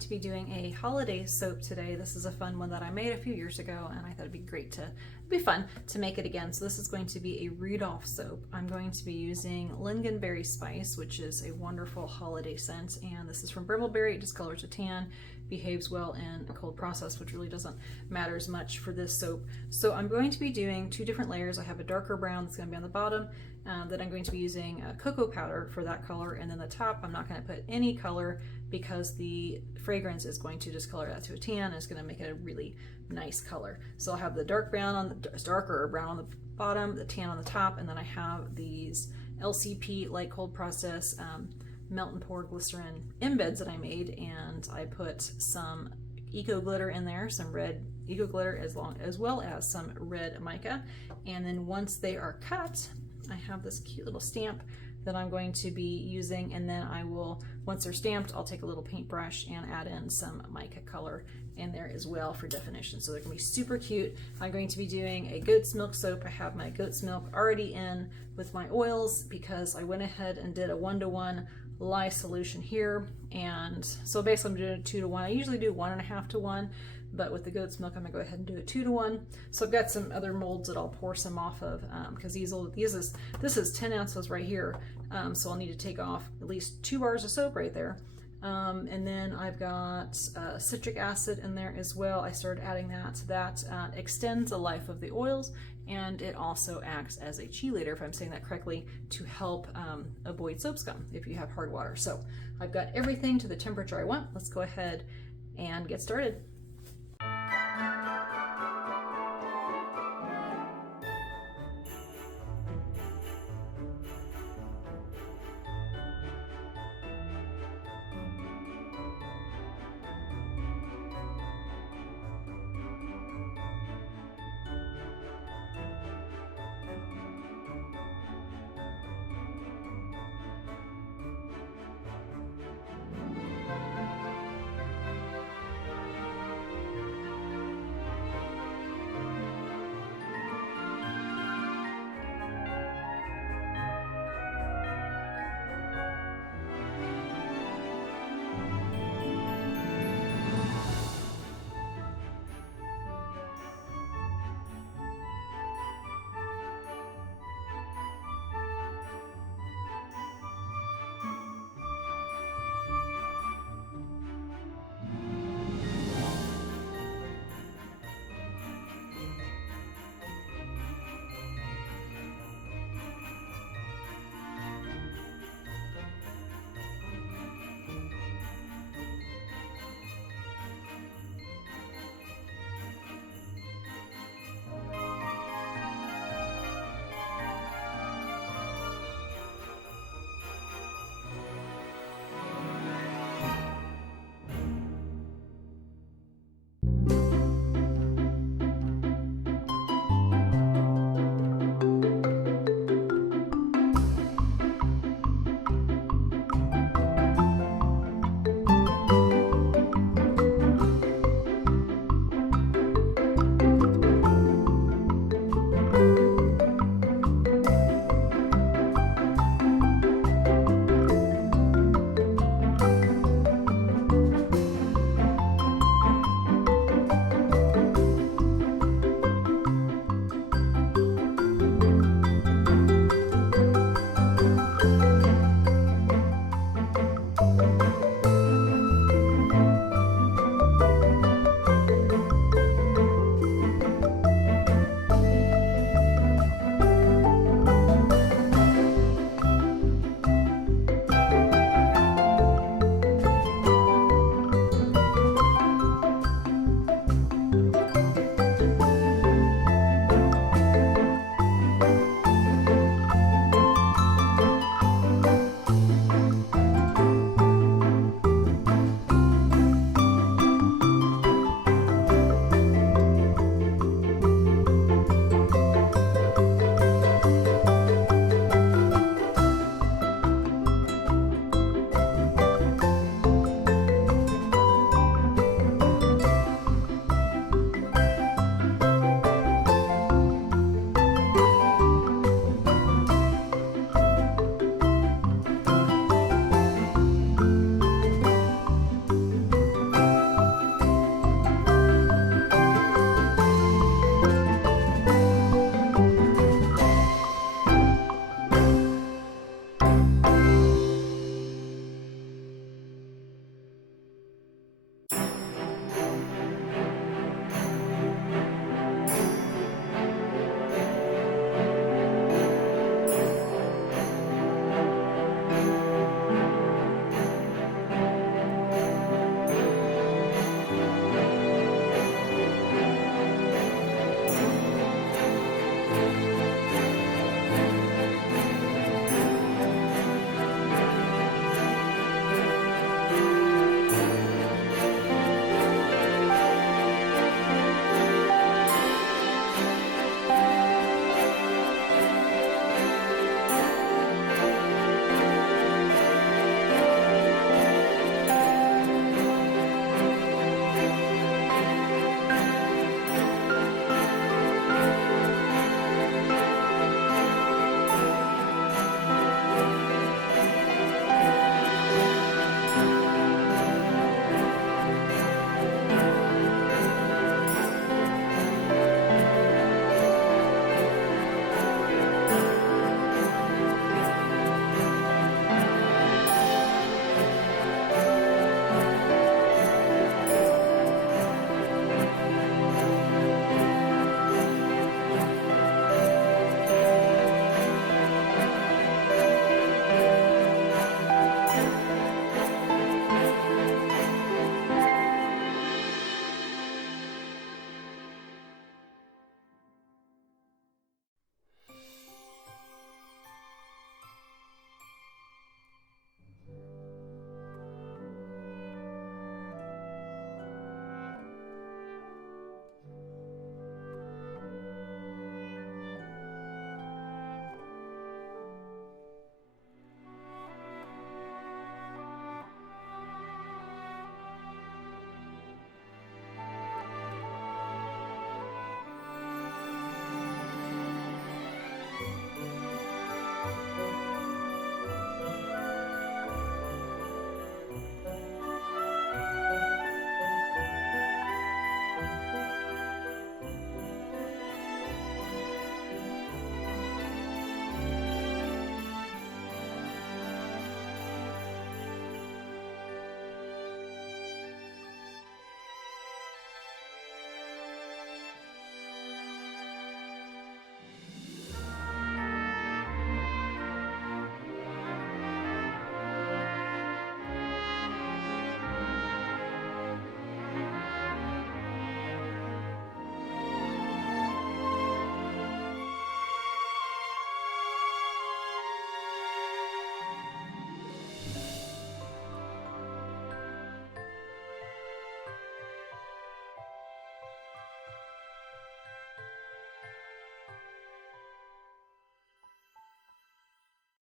to be doing a holiday soap today. This is a fun one that I made a few years ago, and I thought it'd be fun to make it again. So this is going to be a Rudolph soap. I'm going to be using lingonberry spice, which is a wonderful holiday scent, and this is from brambleberry. It discolors a tan, behaves well in a cold process, which really doesn't matter as much for this soap. So I'm going to be doing two different layers. I have a darker brown that's going to be on the bottom, that I'm going to be using cocoa powder for that color, and then the top I'm not going to put any color because the fragrance is going to discolor that to a tan, and it's going to make it a really nice color. So I'll have the darker brown on the bottom, the tan on the top, and then I have these LCP light cold process melt and pour glycerin embeds that I made, and I put some eco glitter in there, some red eco glitter as well as some red mica. And then once they are cut, I have this cute little stamp that I'm going to be using, and then I will, once they're stamped, I'll take a little paintbrush and add in some mica color in there as well for definition. So they're gonna be super cute. I'm going to be doing a goat's milk soap. I have my goat's milk already in with my oils because I went ahead and did a 1-to-1 lye solution here. And so basically I'm doing a 2-to-1. I usually do 1.5 to 1, but with the goat's milk I'm gonna go ahead and do a 2-to-1. So I've got some other molds that I'll pour some off of because this is 10 ounces right here. So I'll need to take off at least 2 bars of soap right there. And then I've got citric acid in there as well. I started adding that. That extends the life of the oils, and it also acts as a chelator, if I'm saying that correctly, to help avoid soap scum if you have hard water. So I've got everything to the temperature I want. Let's go ahead and get started.